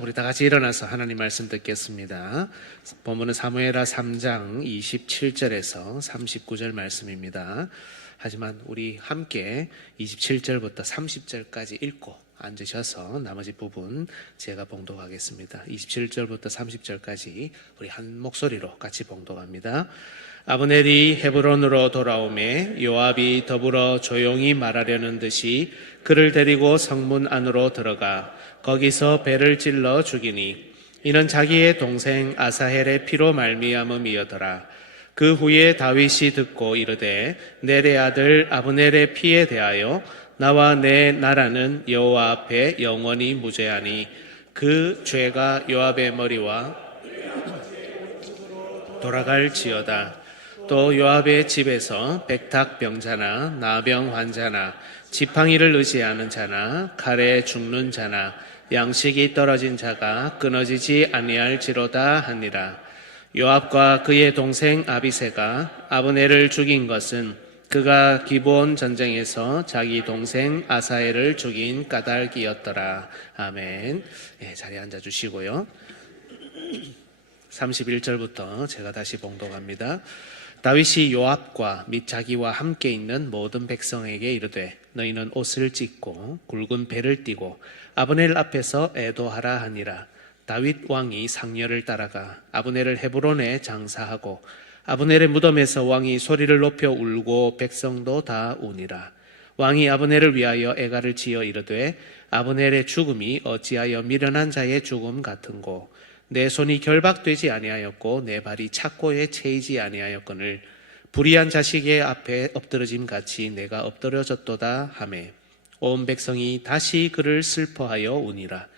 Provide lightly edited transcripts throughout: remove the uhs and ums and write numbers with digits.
우리 다 같이 일어나서 하나님 말씀 듣겠습니다. 본문은 사무엘하 3장 27절에서 39절 말씀입니다. 하지만 우리 함께 27절부터 30절까지 읽고 앉으셔서 나머지 부분 제가 봉독하겠습니다. 27절부터 30절까지 우리 한 목소리로 같이 봉독합니다. 아브넬이 헤브론으로 돌아오매 요압이 더불어 조용히 말하려는 듯이 그를 데리고 성문 안으로 들어가 거기서 배를 찔러 죽이니 이는 자기의 동생 아사헬의 피로 말미암음이었더라. 그 후에 다윗이 듣고 이르되 넬의 아들 아브넬의 피에 대하여 나와 내 나라는 여호와 앞에 영원히 무죄하니 그 죄가 요압의 머리와 돌아갈지어다. 또 요압의 집에서 백탁병자나 나병 환자나 지팡이를 의지하는 자나 칼에 죽는 자나 양식이 떨어진 자가 끊어지지 아니할지로다 하니라. 요압과 그의 동생 아비새가 아브넬을 죽인 것은 그가 기브온 전쟁에서 자기 동생 아사헬을 죽인 까닭이었더라. 아멘. 자리에 앉아주시고요. 31절부터 제가 다시 봉독합니다. 다윗이 요압과 및 자기와 함께 있는 모든 백성에게 이르되 너희는 옷을 찢고 굵은 배를 띠고 아브넬 앞에서 애도하라 하니라. 다윗 왕이 상렬을 따라가 아브넬을 헤브론에 장사하고 아브넬의 무덤에서 왕이 소리를 높여 울고 백성도 다 우니라. 왕이 아브넬을 위하여 애가를 지어 이르되 아브넬의 죽음이 어찌하여 미련한 자의 죽음 같은고 내 손이 결박되지 아니하였고 내 발이 착고에 채이지 아니하였거늘 불의한 자식의 앞에 엎드러짐 같이 내가 엎드려졌도다 하매 온 백성이 다시 그를 슬퍼하여 우니라.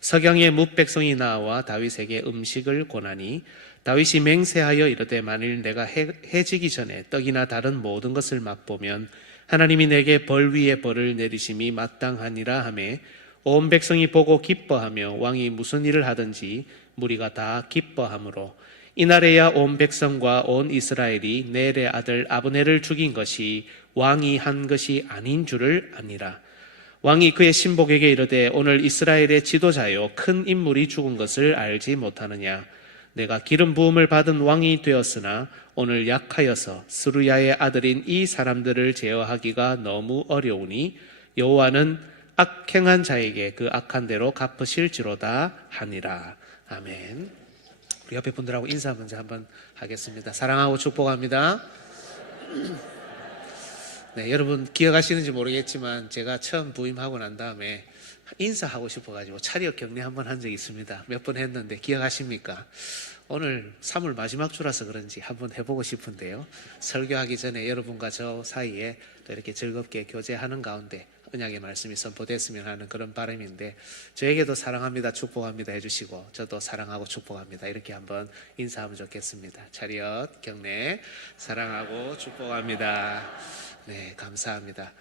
석양의 뭇백성이 나와 다윗에게 음식을 권하니 다윗이 맹세하여 이르되 만일 내가 해지기 전에 떡이나 다른 모든 것을 맛보면 하나님이 내게 벌 위에 벌을 내리심이 마땅하니라 하매 온 백성이 보고 기뻐하며 왕이 무슨 일을 하든지 무리가 다 기뻐하므로 이날에야 온 백성과 온 이스라엘이 넬의 아들 아브넬을 죽인 것이 왕이 한 것이 아닌 줄을 아니라. 왕이 그의 신복에게 이르되 오늘 이스라엘의 지도자요 큰 인물이 죽은 것을 알지 못하느냐. 내가 기름 부음을 받은 왕이 되었으나 오늘 약하여서 스루야의 아들인 이 사람들을 제어하기가 너무 어려우니 여호와는 악행한 자에게 그 악한 대로 갚으실지로다 하니라. 아멘. 우리 옆에 분들하고 인사 먼저 한번 하겠습니다. 사랑하고 축복합니다. 네, 여러분 기억하시는지 모르겠지만 제가 처음 부임하고 난 다음에 인사하고 싶어가지고 차렷 격려 한번 한 적이 있습니다. 몇 번 했는데 기억하십니까? 오늘 3월 마지막 주라서 그런지 한번 해보고 싶은데요. 설교하기 전에 여러분과 저 사이에 또 이렇게 즐겁게 교제하는 가운데 언약의 말씀이 선포됐으면 하는 그런 바람인데 저에게도 사랑합니다, 축복합니다 해주시고 저도 사랑하고 축복합니다 이렇게 한번 인사하면 좋겠습니다. 차렷 격려 사랑하고 축복합니다. 네, 감사합니다.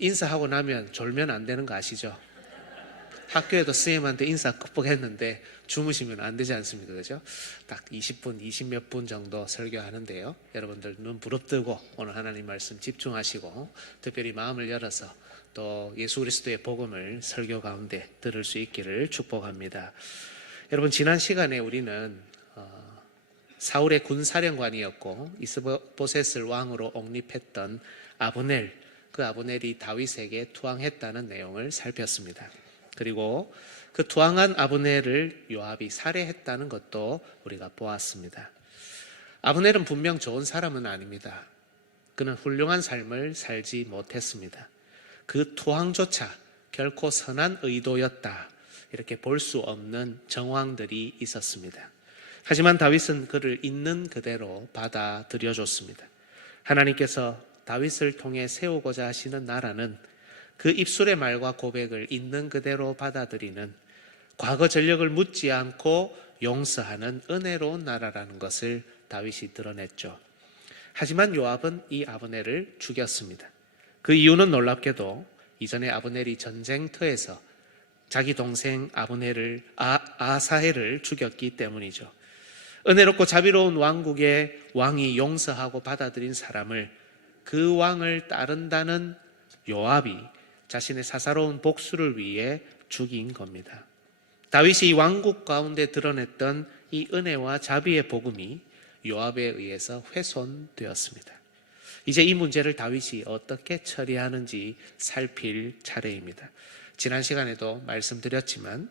인사하고 나면 졸면 안 되는 거 아시죠? 학교에도 선생님한테 인사 극복했는데 주무시면 안 되지 않습니까? 그죠? 딱 20분, 20몇 분 정도 설교하는데요. 여러분들 눈 부릅뜨고 오늘 하나님 말씀 집중하시고 특별히 마음을 열어서 또 예수 그리스도의 복음을 설교 가운데 들을 수 있기를 축복합니다. 여러분 지난 시간에 우리는 사울의 군사령관이었고 이스보셋을 왕으로 옹립했던 아브넬, 그 아브넬이 다윗에게 투항했다는 내용을 살폈습니다. 그리고 그 투항한 아브넬을 요압이 살해했다는 것도 우리가 보았습니다. 아브넬은 분명 좋은 사람은 아닙니다. 그는 훌륭한 삶을 살지 못했습니다. 그 투항조차 결코 선한 의도였다 이렇게 볼 수 없는 정황들이 있었습니다. 하지만 다윗은 그를 있는 그대로 받아들여줬습니다. 하나님께서 다윗을 통해 세우고자 하시는 나라는 그 입술의 말과 고백을 있는 그대로 받아들이는 과거 전력을 묻지 않고 용서하는 은혜로운 나라라는 것을 다윗이 드러냈죠. 하지만 요압은 이 아브넬을 죽였습니다. 그 이유는 놀랍게도 이전에 아브넬이 전쟁터에서 자기 동생 아사헬을 죽였기 때문이죠. 은혜롭고 자비로운 왕국의 왕이 용서하고 받아들인 사람을 그 왕을 따른다는 요압이 자신의 사사로운 복수를 위해 죽인 겁니다. 다윗이 왕국 가운데 드러냈던 이 은혜와 자비의 복음이 요압에 의해서 훼손되었습니다. 이제 이 문제를 다윗이 어떻게 처리하는지 살필 차례입니다. 지난 시간에도 말씀드렸지만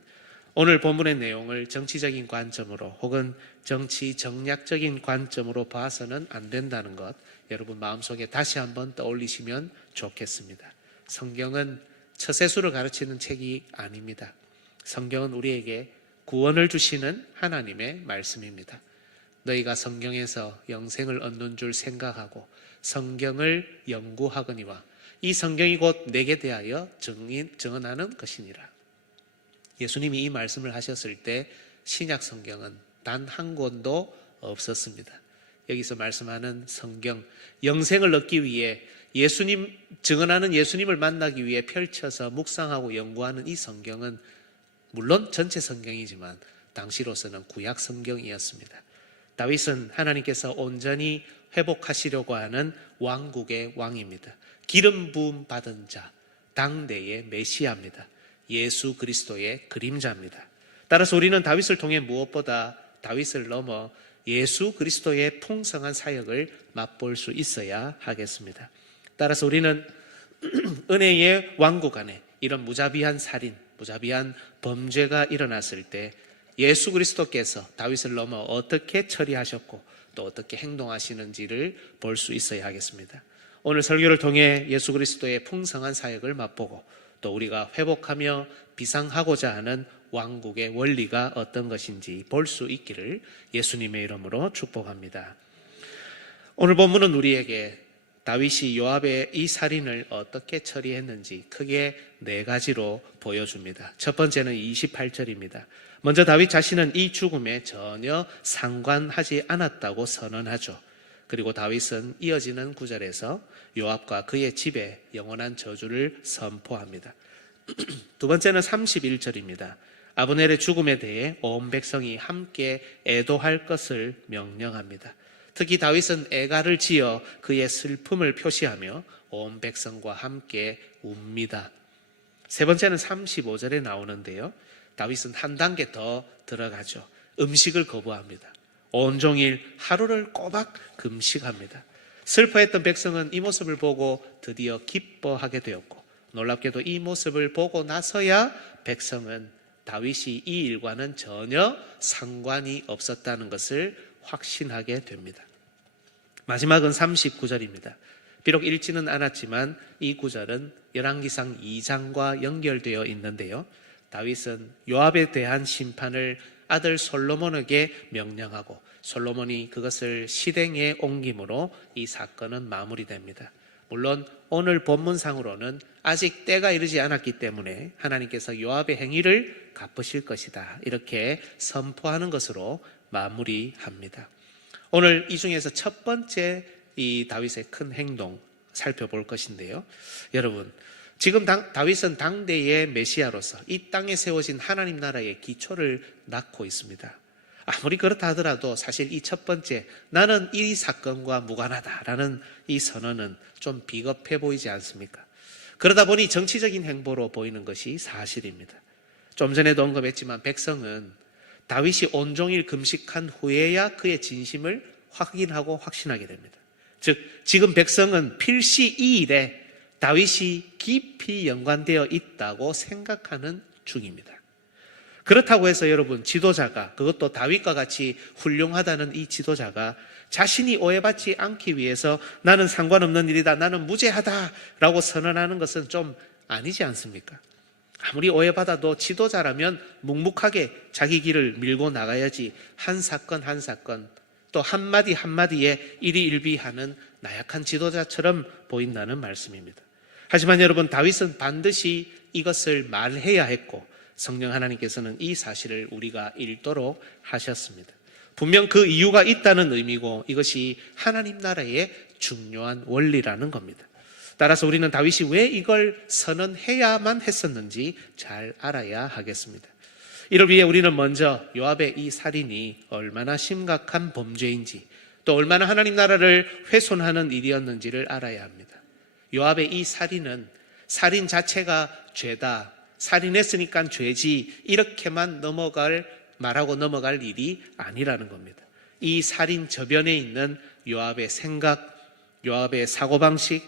오늘 본문의 내용을 정치적인 관점으로 혹은 정치 정략적인 관점으로 봐서는 안 된다는 것, 여러분 마음속에 다시 한번 떠올리시면 좋겠습니다. 성경은 처세술을 가르치는 책이 아닙니다. 성경은 우리에게 구원을 주시는 하나님의 말씀입니다. 너희가 성경에서 영생을 얻는 줄 생각하고 성경을 연구하거니와 이 성경이 곧 내게 대하여 증언하는 것이니라. 예수님이 이 말씀을 하셨을 때 신약 성경은 단 한 권도 없었습니다. 여기서 말씀하는 성경, 영생을 얻기 위해 예수님, 증언하는 예수님을 만나기 위해 펼쳐서 묵상하고 연구하는 이 성경은 물론 전체 성경이지만 당시로서는 구약 성경이었습니다. 다윗은 하나님께서 온전히 회복하시려고 하는 왕국의 왕입니다. 기름 부음 받은 자, 당대의 메시아입니다. 예수 그리스도의 그림자입니다. 따라서 우리는 다윗을 통해 무엇보다 다윗을 넘어 예수 그리스도의 풍성한 사역을 맛볼 수 있어야 하겠습니다. 따라서 우리는 은혜의 왕국 안에 이런 무자비한 살인, 무자비한 범죄가 일어났을 때 예수 그리스도께서 다윗을 넘어 어떻게 처리하셨고 또 어떻게 행동하시는지를 볼 수 있어야 하겠습니다. 오늘 설교를 통해 예수 그리스도의 풍성한 사역을 맛보고 또 우리가 회복하며 비상하고자 하는 왕국의 원리가 어떤 것인지 볼 수 있기를 예수님의 이름으로 축복합니다. 오늘 본문은 우리에게 다윗이 요압의 이 살인을 어떻게 처리했는지 크게 네 가지로 보여줍니다. 첫 번째는 28절입니다. 먼저 다윗 자신은 이 죽음에 전혀 상관하지 않았다고 선언하죠. 그리고 다윗은 이어지는 구절에서 요압과 그의 집에 영원한 저주를 선포합니다. 두 번째는 31절입니다. 아브넬의 죽음에 대해 온 백성이 함께 애도할 것을 명령합니다. 특히 다윗은 애가를 지어 그의 슬픔을 표시하며 온 백성과 함께 웁니다. 세 번째는 35절에 나오는데요. 다윗은 한 단계 더 들어가죠. 음식을 거부합니다. 온종일 하루를 꼬박 금식합니다. 슬퍼했던 백성은 이 모습을 보고 드디어 기뻐하게 되었고 놀랍게도 이 모습을 보고 나서야 백성은 다윗이 이 일과는 전혀 상관이 없었다는 것을 확신하게 됩니다. 마지막은 39절입니다. 비록 읽지는 않았지만 이 구절은 열왕기상 2장과 연결되어 있는데요. 다윗은 요압에 대한 심판을 아들 솔로몬에게 명령하고 솔로몬이 그것을 실행에 옮김으로 이 사건은 마무리됩니다. 물론 오늘 본문상으로는 아직 때가 이르지 않았기 때문에 하나님께서 요압의 행위를 갚으실 것이다, 이렇게 선포하는 것으로 마무리합니다. 오늘 이 중에서 첫 번째 이 다윗의 큰 행동 살펴볼 것인데요. 여러분, 지금 다윗은 당대의 메시아로서 이 땅에 세워진 하나님 나라의 기초를 낳고 있습니다. 아무리 그렇다 하더라도 사실 이 첫 번째 나는 이 사건과 무관하다라는 이 선언은 좀 비겁해 보이지 않습니까? 그러다 보니 정치적인 행보로 보이는 것이 사실입니다. 좀 전에도 언급했지만 백성은 다윗이 온종일 금식한 후에야 그의 진심을 확인하고 확신하게 됩니다. 즉 지금 백성은 필시 이 일에 다윗이 깊이 연관되어 있다고 생각하는 중입니다. 그렇다고 해서 여러분, 지도자가, 그것도 다윗과 같이 훌륭하다는 이 지도자가 자신이 오해받지 않기 위해서 나는 상관없는 일이다, 나는 무죄하다라고 선언하는 것은 좀 아니지 않습니까? 아무리 오해받아도 지도자라면 묵묵하게 자기 길을 밀고 나가야지 한 사건 한 사건 또 한마디 한마디에 일희일비하는 나약한 지도자처럼 보인다는 말씀입니다. 하지만 여러분, 다윗은 반드시 이것을 말해야 했고 성령 하나님께서는 이 사실을 우리가 읽도록 하셨습니다. 분명 그 이유가 있다는 의미고 이것이 하나님 나라의 중요한 원리라는 겁니다. 따라서 우리는 다윗이 왜 이걸 선언해야만 했었는지 잘 알아야 하겠습니다. 이를 위해 우리는 먼저 요압의 이 살인이 얼마나 심각한 범죄인지 또 얼마나 하나님 나라를 훼손하는 일이었는지를 알아야 합니다. 요압의 이 살인은 살인 자체가 죄다, 살인했으니까 죄지 이렇게만 말하고 넘어갈 일이 아니라는 겁니다. 이 살인 저변에 있는 요압의 생각, 요압의 사고방식,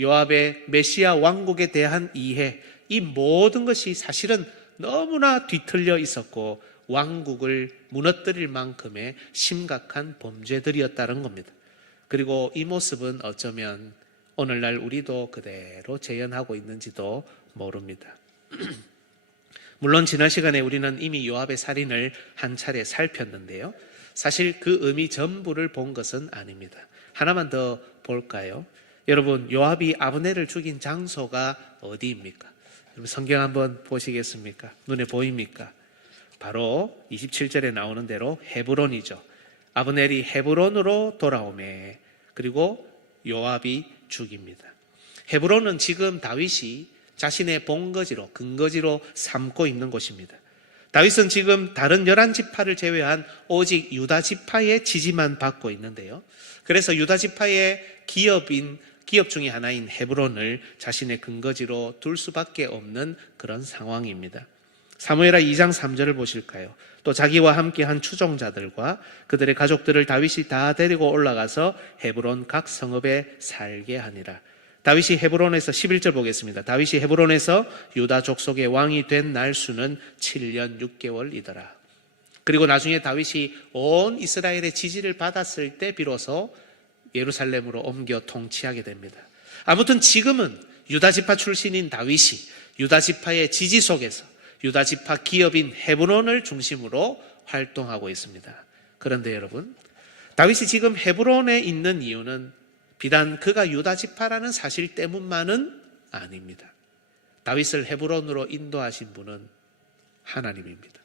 요압의 메시아 왕국에 대한 이해, 이 모든 것이 사실은 너무나 뒤틀려 있었고 왕국을 무너뜨릴 만큼의 심각한 범죄들이었다는 겁니다. 그리고 이 모습은 어쩌면 오늘날 우리도 그대로 재현하고 있는지도 모릅니다. 물론 지난 시간에 우리는 이미 요압의 살인을 한 차례 살폈는데요. 사실 그 의미 전부를 본 것은 아닙니다. 하나만 더 볼까요? 여러분, 요압이 아브넬을 죽인 장소가 어디입니까? 여러분, 성경 한번 보시겠습니까? 눈에 보입니까? 바로 27절에 나오는 대로 헤브론이죠. 아브넬이 헤브론으로 돌아오매, 그리고 요압이 죽입니다. 헤브론은 지금 다윗이 자신의 본거지로, 근거지로 삼고 있는 곳입니다. 다윗은 지금 다른 11지파를 제외한 오직 유다지파의 지지만 받고 있는데요. 그래서 유다지파의 기업 중에 하나인 헤브론을 자신의 근거지로 둘 수밖에 없는 그런 상황입니다. 사무엘하 2장 3절을 보실까요? 또 자기와 함께한 추종자들과 그들의 가족들을 다윗이 다 데리고 올라가서 헤브론 각 성읍에 살게 하니라. 다윗이 헤브론에서 11절 보겠습니다. 다윗이 헤브론에서 유다 족속의 왕이 된 날수는 7년 6개월이더라. 그리고 나중에 다윗이 온 이스라엘의 지지를 받았을 때 비로소 예루살렘으로 옮겨 통치하게 됩니다. 아무튼 지금은 유다지파 출신인 다윗이 유다지파의 지지 속에서 유다지파 기업인 헤브론을 중심으로 활동하고 있습니다. 그런데 여러분, 다윗이 지금 헤브론에 있는 이유는 비단 그가 유다지파라는 사실 때문만은 아닙니다. 다윗을 헤브론으로 인도하신 분은 하나님입니다.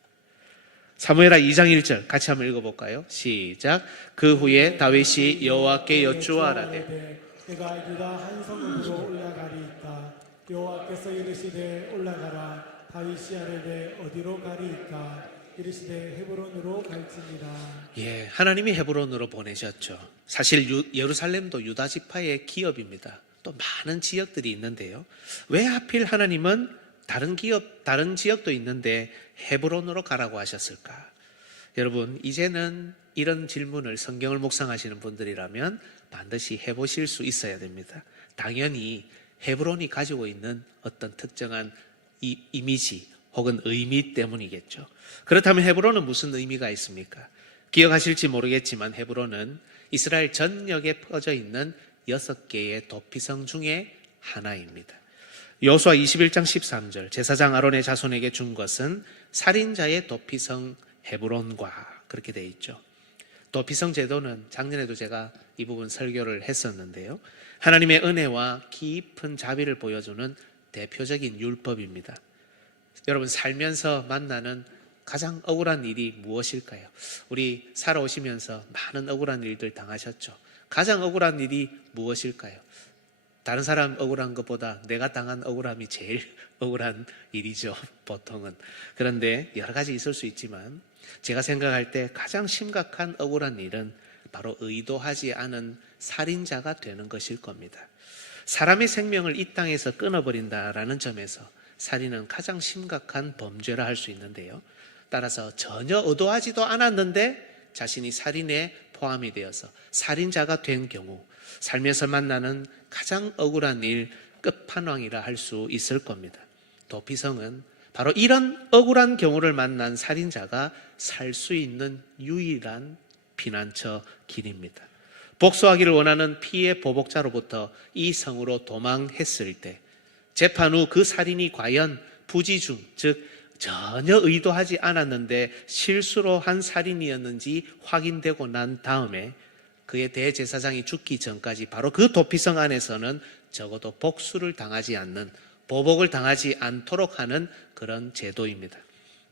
사무엘하 2장 1절 같이 한번 읽어볼까요? 시작. 그 후에 다윗이 여호와께 여쭈어하라되 내가 유다 한 성읍으로 올라가리이까 여호와께서 이르시되 올라가라. 다윗이 아뢰되 어디로 가리이까 이르시되 헤브론으로 갈지니라. 하나님이 헤브론으로 보내셨죠. 사실 예루살렘도 유다 지파의 기업입니다. 또 많은 지역들이 있는데요. 왜 하필 하나님은 다른 지역도 있는데 헤브론으로 가라고 하셨을까? 여러분, 이제는 이런 질문을 성경을 묵상하시는 분들이라면 반드시 해보실 수 있어야 됩니다. 당연히 헤브론이 가지고 있는 어떤 특정한 이미지 혹은 의미 때문이겠죠. 그렇다면 헤브론은 무슨 의미가 있습니까? 기억하실지 모르겠지만 헤브론은 이스라엘 전역에 퍼져 있는 6개의 도피성 중에 하나입니다. 여호수아 21장 13절 제사장 아론의 자손에게 준 것은 살인자의 도피성 헤브론과 그렇게 되어 있죠. 도피성 제도는 작년에도 제가 이 부분 설교를 했었는데요. 하나님의 은혜와 깊은 자비를 보여주는 대표적인 율법입니다. 여러분, 살면서 만나는 가장 억울한 일이 무엇일까요? 우리 살아오시면서 많은 억울한 일들 당하셨죠. 가장 억울한 일이 무엇일까요? 다른 사람 억울한 것보다 내가 당한 억울함이 제일 억울한 일이죠, 보통은. 그런데 여러 가지 있을 수 있지만 제가 생각할 때 가장 심각한 억울한 일은 바로 의도하지 않은 살인자가 되는 것일 겁니다. 사람의 생명을 이 땅에서 끊어버린다라는 점에서 살인은 가장 심각한 범죄라 할 수 있는데요. 따라서 전혀 의도하지도 않았는데 자신이 살인에 포함이 되어서 살인자가 된 경우 삶에서 만나는 가장 억울한 일 끝판왕이라 할 수 있을 겁니다. 도피성은 바로 이런 억울한 경우를 만난 살인자가 살 수 있는 유일한 피난처 길입니다. 복수하기를 원하는 피해 보복자로부터 이 성으로 도망했을 때 재판 후 그 살인이 과연 부지중, 즉 전혀 의도하지 않았는데 실수로 한 살인이었는지 확인되고 난 다음에 그의 대제사장이 죽기 전까지 바로 그 도피성 안에서는 적어도 복수를 당하지 않는, 보복을 당하지 않도록 하는 그런 제도입니다.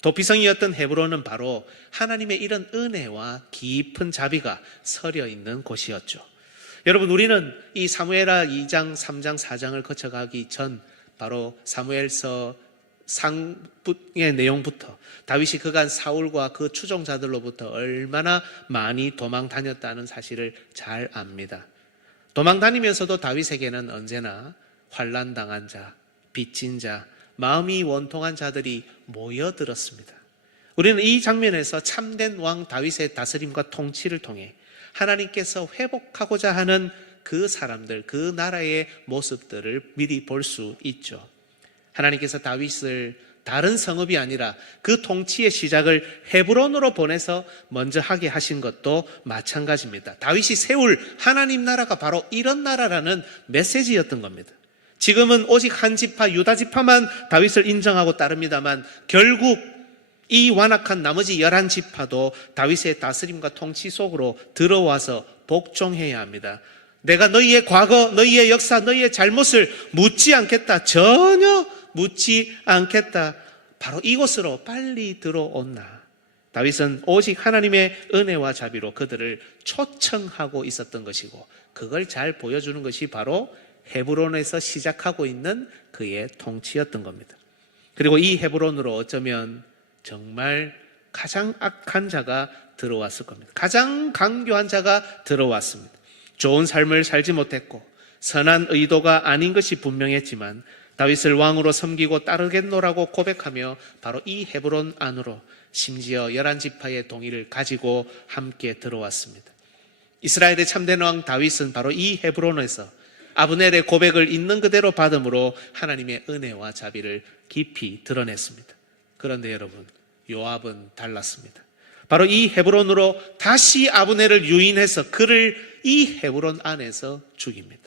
도피성이었던 헤브론은 바로 하나님의 이런 은혜와 깊은 자비가 서려 있는 곳이었죠. 여러분, 우리는 이 사무엘하 2장, 3장, 4장을 거쳐가기 전 바로 사무엘서 상의 내용부터 다윗이 그간 사울과 그 추종자들로부터 얼마나 많이 도망 다녔다는 사실을 잘 압니다. 도망 다니면서도 다윗에게는 언제나 환난 당한 자, 빚진 자, 마음이 원통한 자들이 모여들었습니다. 우리는 이 장면에서 참된 왕 다윗의 다스림과 통치를 통해 하나님께서 회복하고자 하는 그 사람들, 그 나라의 모습들을 미리 볼 수 있죠. 하나님께서 다윗을 다른 성읍이 아니라 그 통치의 시작을 헤브론으로 보내서 먼저 하게 하신 것도 마찬가지입니다. 다윗이 세울 하나님 나라가 바로 이런 나라라는 메시지였던 겁니다. 지금은 오직 한 지파, 유다 지파만 다윗을 인정하고 따릅니다만 결국 이 완악한 나머지 11지파도 다윗의 다스림과 통치 속으로 들어와서 복종해야 합니다. 내가 너희의 과거, 너희의 역사, 너희의 잘못을 묻지 않겠다. 전혀 묻지 않겠다. 바로 이곳으로 빨리 들어온나. 다윗은 오직 하나님의 은혜와 자비로 그들을 초청하고 있었던 것이고 그걸 잘 보여주는 것이 바로 헤브론에서 시작하고 있는 그의 통치였던 겁니다. 그리고 이 헤브론으로 어쩌면 정말 가장 악한 자가 들어왔을 겁니다. 가장 강교한 자가 들어왔습니다. 좋은 삶을 살지 못했고 선한 의도가 아닌 것이 분명했지만 다윗을 왕으로 섬기고 따르겠노라고 고백하며 바로 이 헤브론 안으로 심지어 11지파의 동의를 가지고 함께 들어왔습니다. 이스라엘의 참된 왕 다윗은 바로 이 헤브론에서 아브넬의 고백을 있는 그대로 받음으로 하나님의 은혜와 자비를 깊이 드러냈습니다. 그런데 여러분, 요압은 달랐습니다. 바로 이 헤브론으로 다시 아브넬을 유인해서 그를 이 헤브론 안에서 죽입니다.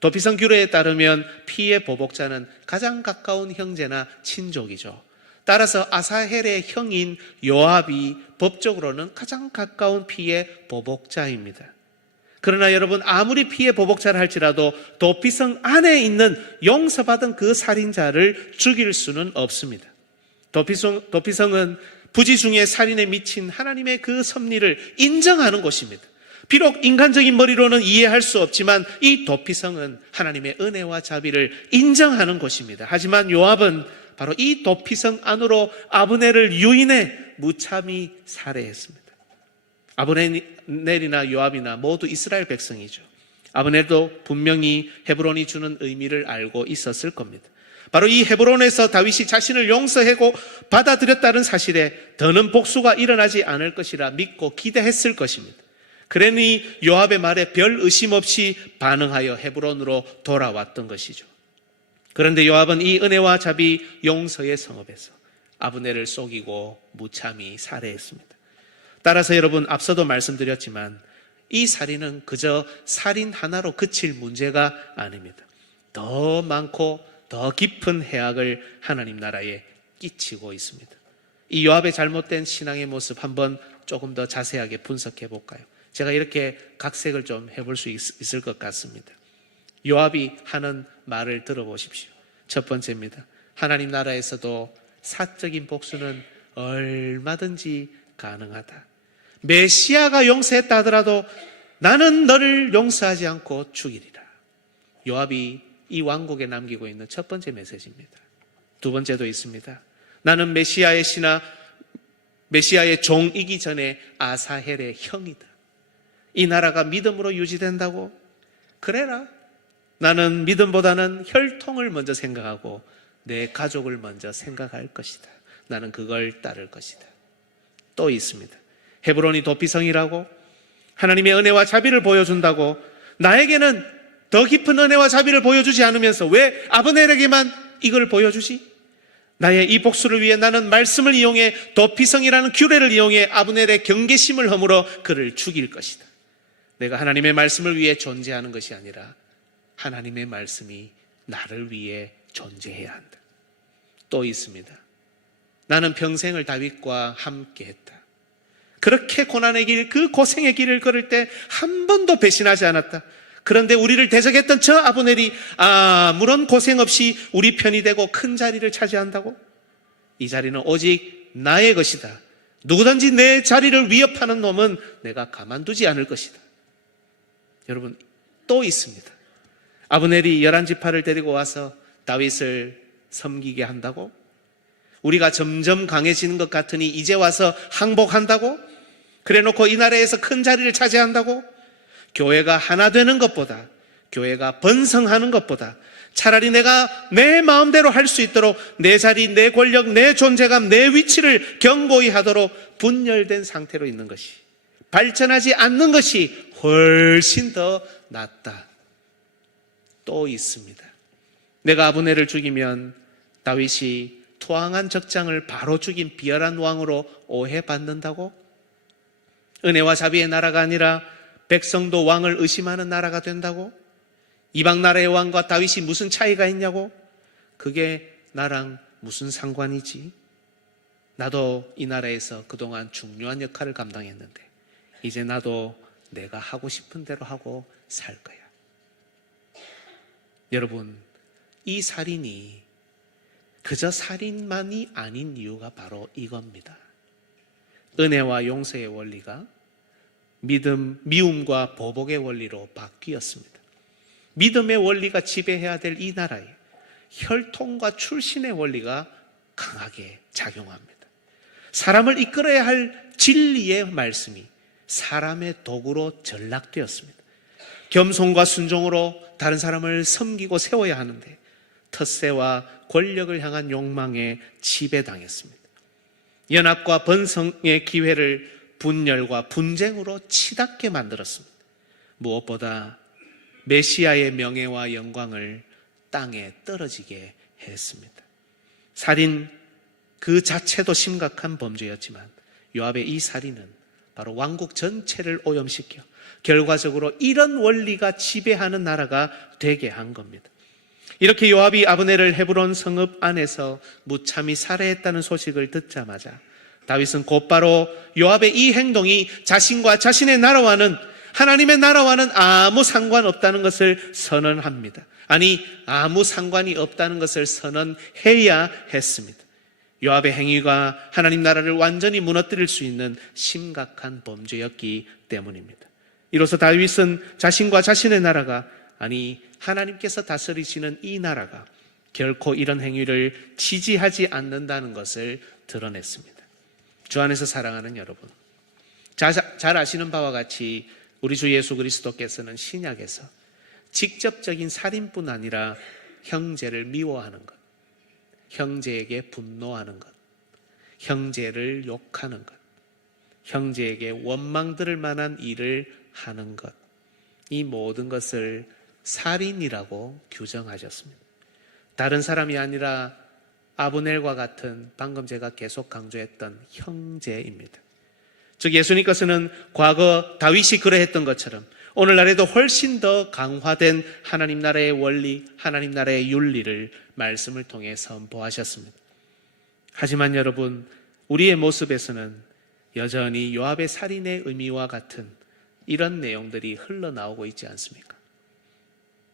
도피성 규례에 따르면 피의 보복자는 가장 가까운 형제나 친족이죠. 따라서 아사헬의 형인 요압이 법적으로는 가장 가까운 피의 보복자입니다. 그러나 여러분, 아무리 피의 보복자를 할지라도 도피성 안에 있는 용서받은 그 살인자를 죽일 수는 없습니다. 도피성은 부지 중에 살인에 미친 하나님의 그 섭리를 인정하는 곳입니다. 비록 인간적인 머리로는 이해할 수 없지만 이 도피성은 하나님의 은혜와 자비를 인정하는 곳입니다. 하지만 요압은 바로 이 도피성 안으로 아브넬을 유인해 무참히 살해했습니다. 아브넬이나 요압이나 모두 이스라엘 백성이죠. 아브넬도 분명히 헤브론이 주는 의미를 알고 있었을 겁니다. 바로 이 헤브론에서 다윗이 자신을 용서하고 받아들였다는 사실에 더는 복수가 일어나지 않을 것이라 믿고 기대했을 것입니다. 그러니 요압의 말에 별 의심 없이 반응하여 헤브론으로 돌아왔던 것이죠. 그런데 요압은 이 은혜와 자비 용서의 성읍에서 아브넬을 속이고 무참히 살해했습니다. 따라서 여러분, 앞서도 말씀드렸지만 이 살인은 그저 살인 하나로 그칠 문제가 아닙니다. 더 많고 더 깊은 해악을 하나님 나라에 끼치고 있습니다. 이 요압의 잘못된 신앙의 모습 한번 조금 더 자세하게 분석해 볼까요? 제가 이렇게 각색을 좀 해볼 수 있을 것 같습니다. 요압이 하는 말을 들어보십시오. 첫 번째입니다. 하나님 나라에서도 사적인 복수는 얼마든지 가능하다. 메시아가 용서했다 하더라도 나는 너를 용서하지 않고 죽이리라. 요압이 이 왕국에 남기고 있는 첫 번째 메시지입니다. 두 번째도 있습니다. 나는 메시아의 신하, 메시아의 종이기 전에 아사헬의 형이다. 이 나라가 믿음으로 유지된다고? 그래라. 나는 믿음보다는 혈통을 먼저 생각하고 내 가족을 먼저 생각할 것이다. 나는 그걸 따를 것이다. 또 있습니다. 헤브론이 도피성이라고? 하나님의 은혜와 자비를 보여준다고? 나에게는 더 깊은 은혜와 자비를 보여주지 않으면서 왜 아브넬에게만 이걸 보여주지? 나의 이 복수를 위해 나는 말씀을 이용해 도피성이라는 규례를 이용해 아브넬의 경계심을 허물어 그를 죽일 것이다. 내가 하나님의 말씀을 위해 존재하는 것이 아니라 하나님의 말씀이 나를 위해 존재해야 한다. 또 있습니다. 나는 평생을 다윗과 함께 했다. 그렇게 고난의 길, 그 고생의 길을 걸을 때 한 번도 배신하지 않았다. 그런데 우리를 대적했던 저 아브넬이 아무런 고생 없이 우리 편이 되고 큰 자리를 차지한다고? 이 자리는 오직 나의 것이다. 누구든지 내 자리를 위협하는 놈은 내가 가만두지 않을 것이다. 여러분, 또 있습니다. 아브넬이 11지파를 데리고 와서 다윗을 섬기게 한다고? 우리가 점점 강해지는 것 같으니 이제 와서 항복한다고? 그래놓고 이 나라에서 큰 자리를 차지한다고? 교회가 하나 되는 것보다, 교회가 번성하는 것보다 차라리 내가 내 마음대로 할 수 있도록 내 자리, 내 권력, 내 존재감, 내 위치를 견고히 하도록 분열된 상태로 있는 것이, 발전하지 않는 것이 훨씬 더 낫다. 또 있습니다. 내가 아브넬을 죽이면 다윗이 투항한 적장을 바로 죽인 비열한 왕으로 오해받는다고? 은혜와 자비의 나라가 아니라 백성도 왕을 의심하는 나라가 된다고? 이방 나라의 왕과 다윗이 무슨 차이가 있냐고? 그게 나랑 무슨 상관이지? 나도 이 나라에서 그동안 중요한 역할을 감당했는데 이제 나도 내가 하고 싶은 대로 하고 살 거야. 여러분, 이 살인이 그저 살인만이 아닌 이유가 바로 이겁니다. 은혜와 용서의 원리가 미움과 보복의 원리로 바뀌었습니다. 믿음의 원리가 지배해야 될 이 나라에 혈통과 출신의 원리가 강하게 작용합니다. 사람을 이끌어야 할 진리의 말씀이 사람의 도구로 전락되었습니다. 겸손과 순종으로 다른 사람을 섬기고 세워야 하는데 텃세와 권력을 향한 욕망에 지배당했습니다. 연합과 번성의 기회를 분열과 분쟁으로 치닫게 만들었습니다. 무엇보다 메시아의 명예와 영광을 땅에 떨어지게 했습니다. 살인 그 자체도 심각한 범죄였지만 요압의 이 살인은 바로 왕국 전체를 오염시켜 결과적으로 이런 원리가 지배하는 나라가 되게 한 겁니다. 이렇게 요압이 아브넬을 헤브론 성읍 안에서 무참히 살해했다는 소식을 듣자마자 다윗은 곧바로 요압의 이 행동이 자신과 자신의 나라와는, 하나님의 나라와는 아무 상관없다는 것을 선언합니다. 아니, 아무 상관이 없다는 것을 선언해야 했습니다. 요압의 행위가 하나님 나라를 완전히 무너뜨릴 수 있는 심각한 범죄였기 때문입니다. 이로써 다윗은 자신과 자신의 나라가, 아니 하나님께서 다스리시는 이 나라가 결코 이런 행위를 지지하지 않는다는 것을 드러냈습니다. 주 안에서 사랑하는 여러분, 잘 아시는 바와 같이 우리 주 예수 그리스도께서는 신약에서 직접적인 살인뿐 아니라 형제를 미워하는 것, 형제에게 분노하는 것, 형제를 욕하는 것, 형제에게 원망 들을 만한 일을 하는 것, 이 모든 것을 살인이라고 규정하셨습니다. 다른 사람이 아니라 아브넬과 같은 방금 제가 계속 강조했던 형제입니다. 즉 예수님께서는 과거 다윗이 그러했던 것처럼 오늘날에도 훨씬 더 강화된 하나님 나라의 원리, 하나님 나라의 윤리를 말씀을 통해 선포하셨습니다. 하지만 여러분, 우리의 모습에서는 여전히 요압의 살인의 의미와 같은 이런 내용들이 흘러나오고 있지 않습니까?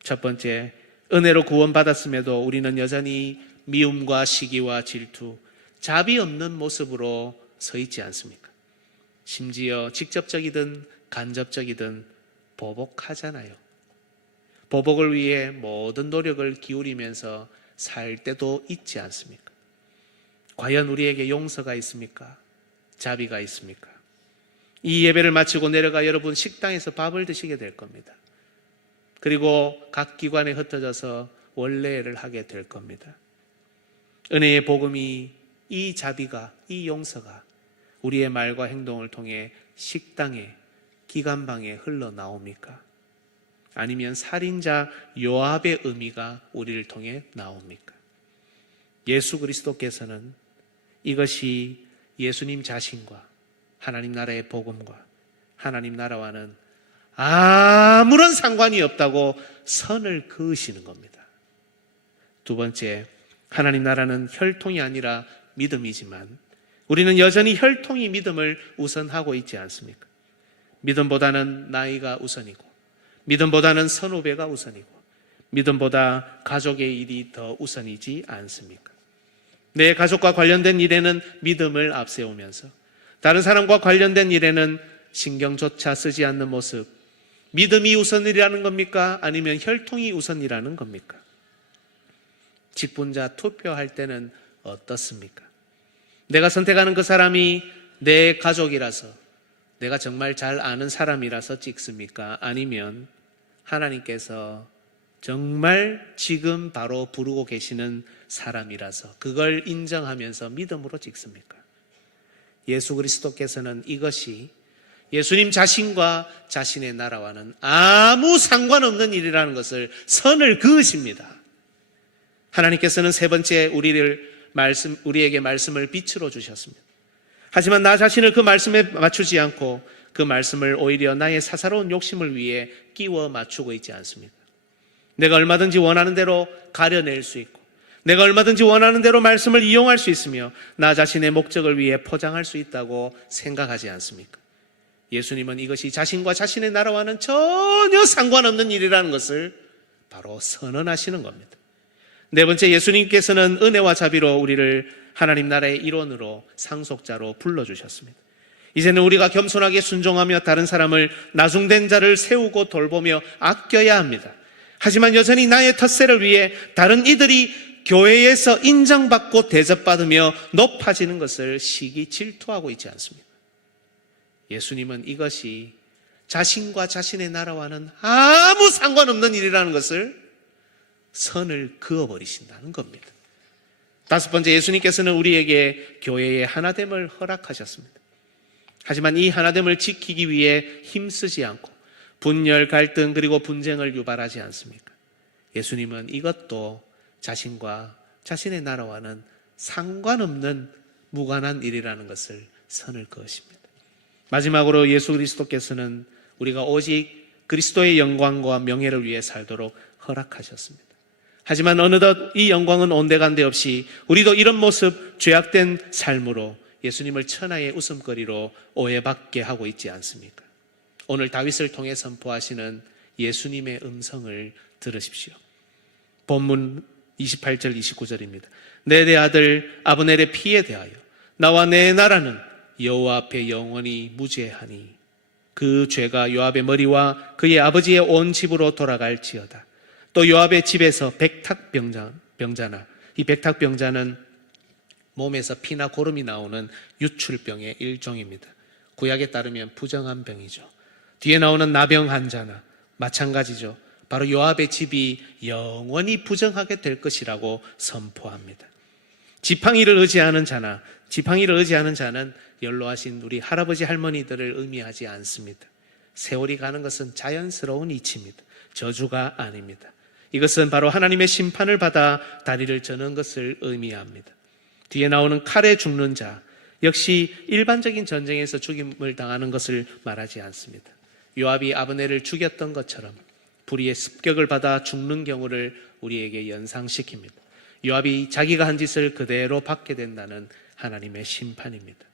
첫 번째, 은혜로 구원받았음에도 우리는 여전히 미움과 시기와 질투, 자비 없는 모습으로 서 있지 않습니까? 심지어 직접적이든 간접적이든 보복하잖아요. 보복을 위해 모든 노력을 기울이면서 살 때도 있지 않습니까? 과연 우리에게 용서가 있습니까? 자비가 있습니까? 이 예배를 마치고 내려가 여러분 식당에서 밥을 드시게 될 겁니다. 그리고 각 기관에 흩어져서 원례를 하게 될 겁니다. 은혜의 복음이, 이 자비가, 이 용서가 우리의 말과 행동을 통해 식당에, 기관방에 흘러나옵니까? 아니면 살인자 요압의 의미가 우리를 통해 나옵니까? 예수 그리스도께서는 이것이 예수님 자신과 하나님 나라의 복음과 하나님 나라와는 아무런 상관이 없다고 선을 그으시는 겁니다. 두 번째, 하나님 나라는 혈통이 아니라 믿음이지만 우리는 여전히 혈통이 믿음을 우선하고 있지 않습니까? 믿음보다는 나이가 우선이고, 믿음보다는 선후배가 우선이고, 믿음보다 가족의 일이 더 우선이지 않습니까? 내 가족과 관련된 일에는 믿음을 앞세우면서 다른 사람과 관련된 일에는 신경조차 쓰지 않는 모습, 믿음이 우선이라는 겁니까? 아니면 혈통이 우선이라는 겁니까? 직분자 투표할 때는 어떻습니까? 내가 선택하는 그 사람이 내 가족이라서, 내가 정말 잘 아는 사람이라서 찍습니까? 아니면 하나님께서 정말 지금 바로 부르고 계시는 사람이라서 그걸 인정하면서 믿음으로 찍습니까? 예수 그리스도께서는 이것이 예수님 자신과 자신의 나라와는 아무 상관없는 일이라는 것을 선을 그으십니다. 하나님께서는 세 번째 우리에게 말씀을 빛으로 주셨습니다. 하지만 나 자신을 그 말씀에 맞추지 않고 그 말씀을 오히려 나의 사사로운 욕심을 위해 끼워 맞추고 있지 않습니까? 내가 얼마든지 원하는 대로 가려낼 수 있고 내가 얼마든지 원하는 대로 말씀을 이용할 수 있으며 나 자신의 목적을 위해 포장할 수 있다고 생각하지 않습니까? 예수님은 이것이 자신과 자신의 나라와는 전혀 상관없는 일이라는 것을 바로 선언하시는 겁니다. 네 번째, 예수님께서는 은혜와 자비로 우리를 하나님 나라의 일원으로 상속자로 불러주셨습니다. 이제는 우리가 겸손하게 순종하며 다른 사람을 나중된 자를 세우고 돌보며 아껴야 합니다. 하지만 여전히 나의 텃세를 위해 다른 이들이 교회에서 인정받고 대접받으며 높아지는 것을 시기 질투하고 있지 않습니다. 예수님은 이것이 자신과 자신의 나라와는 아무 상관없는 일이라는 것을 선을 그어버리신다는 겁니다. 다섯 번째, 예수님께서는 우리에게 교회의 하나됨을 허락하셨습니다. 하지만 이 하나됨을 지키기 위해 힘쓰지 않고 분열, 갈등 그리고 분쟁을 유발하지 않습니까? 예수님은 이것도 자신과 자신의 나라와는 상관없는 무관한 일이라는 것을 선을 그으십니다. 마지막으로 예수 그리스도께서는 우리가 오직 그리스도의 영광과 명예를 위해 살도록 허락하셨습니다. 하지만 어느덧 이 영광은 온데간데 없이 우리도 이런 모습, 죄악된 삶으로 예수님을 천하의 웃음거리로 오해받게 하고 있지 않습니까? 오늘 다윗을 통해 선포하시는 예수님의 음성을 들으십시오. 본문 28절 29절입니다. 내 아들 아브넬의 피에 대하여 나와 내 나라는 여호와 앞에 영원히 무죄하니 그 죄가 요압의 머리와 그의 아버지의 온 집으로 돌아갈지어다. 또 요압의 집에서 백탁병자나, 이 백탁병자는 몸에서 피나 고름이 나오는 유출병의 일종입니다. 구약에 따르면 부정한 병이죠. 뒤에 나오는 나병 환자나 마찬가지죠. 바로 요압의 집이 영원히 부정하게 될 것이라고 선포합니다. 지팡이를 의지하는 자는 연로하신 우리 할아버지 할머니들을 의미하지 않습니다. 세월이 가는 것은 자연스러운 이치입니다. 저주가 아닙니다. 이것은 바로 하나님의 심판을 받아 다리를 저는 것을 의미합니다. 뒤에 나오는 칼에 죽는 자 역시 일반적인 전쟁에서 죽임을 당하는 것을 말하지 않습니다. 요압이 아브넬을 죽였던 것처럼 불의의 습격을 받아 죽는 경우를 우리에게 연상시킵니다. 요압이 자기가 한 짓을 그대로 받게 된다는 하나님의 심판입니다.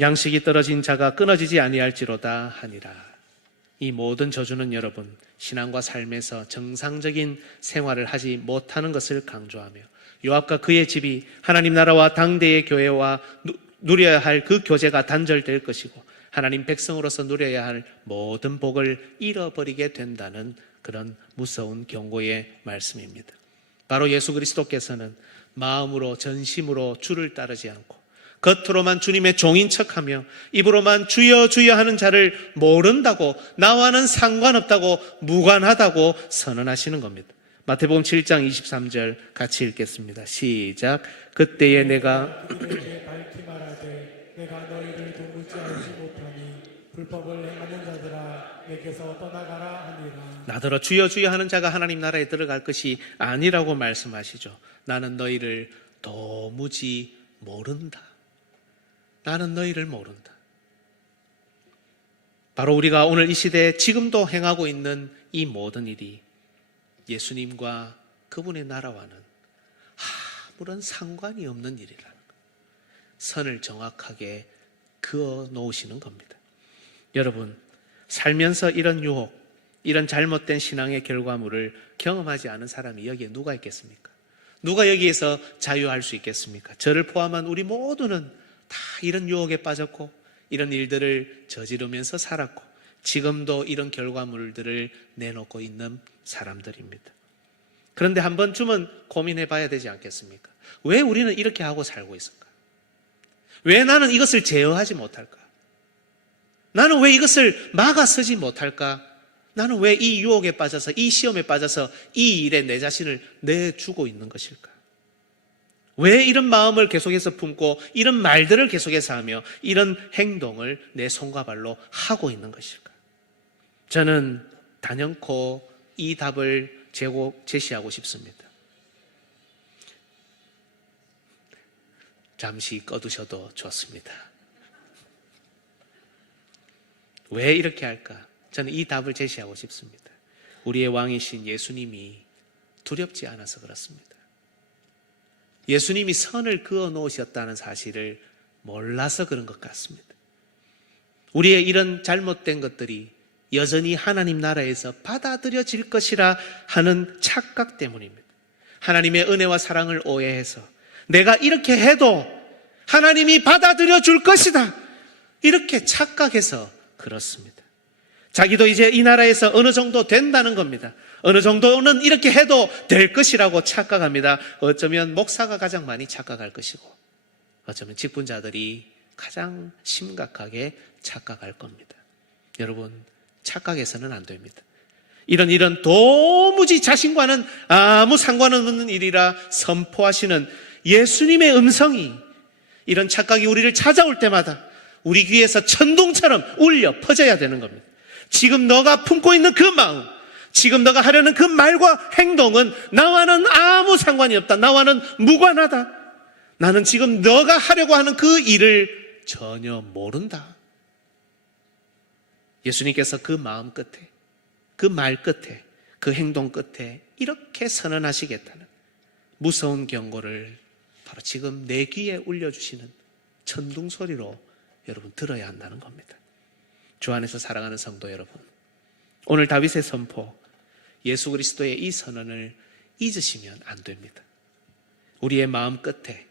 양식이 떨어진 자가 끊어지지 아니할지로다 하니라. 이 모든 저주는 여러분, 신앙과 삶에서 정상적인 생활을 하지 못하는 것을 강조하며 요압과 그의 집이 하나님 나라와 당대의 교회와 누려야 할 그 교제가 단절될 것이고 하나님 백성으로서 누려야 할 모든 복을 잃어버리게 된다는 그런 무서운 경고의 말씀입니다. 바로 예수 그리스도께서는 마음으로 전심으로 주를 따르지 않고 겉으로만 주님의 종인 척하며 입으로만 주여 주여 하는 자를 모른다고, 나와는 상관없다고, 무관하다고 선언하시는 겁니다. 마태복음 7장 23절 같이 읽겠습니다. 시작. 그때에 내가 그들에게 밝히 말하되 내가 너희를 도무지 알지 못하니 불법을 행하는 자들아 내게서 떠나가라 하니라. 나더러 주여 주여 하는 자가 하나님 나라에 들어갈 것이 아니라고 말씀하시죠. 나는 너희를 도무지 모른다. 나는 너희를 모른다. 바로 우리가 오늘 이 시대에 지금도 행하고 있는 이 모든 일이 예수님과 그분의 나라와는 아무런 상관이 없는 일이라는 것. 선을 정확하게 그어 놓으시는 겁니다. 여러분, 살면서 이런 유혹, 이런 잘못된 신앙의 결과물을 경험하지 않은 사람이 여기에 누가 있겠습니까? 누가 여기에서 자유할 수 있겠습니까? 저를 포함한 우리 모두는 다 이런 유혹에 빠졌고 이런 일들을 저지르면서 살았고 지금도 이런 결과물들을 내놓고 있는 사람들입니다. 그런데 한 번쯤은 고민해 봐야 되지 않겠습니까? 왜 우리는 이렇게 하고 살고 있을까? 왜 나는 이것을 제어하지 못할까? 나는 왜 이것을 막아서지 못할까? 나는 왜 이 유혹에 빠져서, 이 시험에 빠져서 이 일에 내 자신을 내주고 있는 것일까? 왜 이런 마음을 계속해서 품고 이런 말들을 계속해서 하며 이런 행동을 내 손과 발로 하고 있는 것일까? 저는 단연코 이 답을 제시하고 싶습니다. 잠시 꺼두셔도 좋습니다. 왜 이렇게 할까? 저는 이 답을 제시하고 싶습니다. 우리의 왕이신 예수님이 두렵지 않아서 그렇습니다. 예수님이 선을 그어 놓으셨다는 사실을 몰라서 그런 것 같습니다. 우리의 이런 잘못된 것들이 여전히 하나님 나라에서 받아들여질 것이라 하는 착각 때문입니다. 하나님의 은혜와 사랑을 오해해서 내가 이렇게 해도 하나님이 받아들여 줄 것이다, 이렇게 착각해서 그렇습니다. 자기도 이제 이 나라에서 어느 정도 된다는 겁니다. 어느 정도는 이렇게 해도 될 것이라고 착각합니다. 어쩌면 목사가 가장 많이 착각할 것이고, 어쩌면 직분자들이 가장 심각하게 착각할 겁니다. 여러분, 착각해서는 안 됩니다. 이런 도무지 자신과는 아무 상관없는 일이라 선포하시는 예수님의 음성이, 이런 착각이 우리를 찾아올 때마다 우리 귀에서 천둥처럼 울려 퍼져야 되는 겁니다. 지금 너가 품고 있는 그 마음, 지금 너가 하려는 그 말과 행동은 나와는 아무 상관이 없다. 나와는 무관하다. 나는 지금 너가 하려고 하는 그 일을 전혀 모른다. 예수님께서 그 마음 끝에, 그 말 끝에, 그 행동 끝에 이렇게 선언하시겠다는 무서운 경고를 바로 지금 내 귀에 울려주시는 천둥 소리로 여러분 들어야 한다는 겁니다. 주 안에서 사랑하는 성도 여러분, 오늘 다윗의 선포, 예수 그리스도의 이 선언을 잊으시면 안 됩니다. 우리의 마음 끝에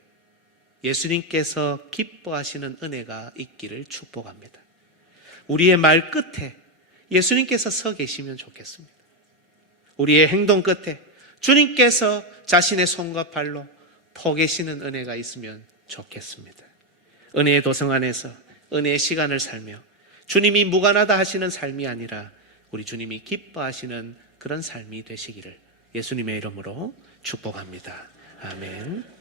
예수님께서 기뻐하시는 은혜가 있기를 축복합니다. 우리의 말 끝에 예수님께서 서 계시면 좋겠습니다. 우리의 행동 끝에 주님께서 자신의 손과 발로 퍼 계시는 은혜가 있으면 좋겠습니다. 은혜의 도성 안에서 은혜의 시간을 살며 주님이 무관하다 하시는 삶이 아니라 우리 주님이 기뻐하시는 그런 삶이 되시기를 예수님의 이름으로 축복합니다. 아멘.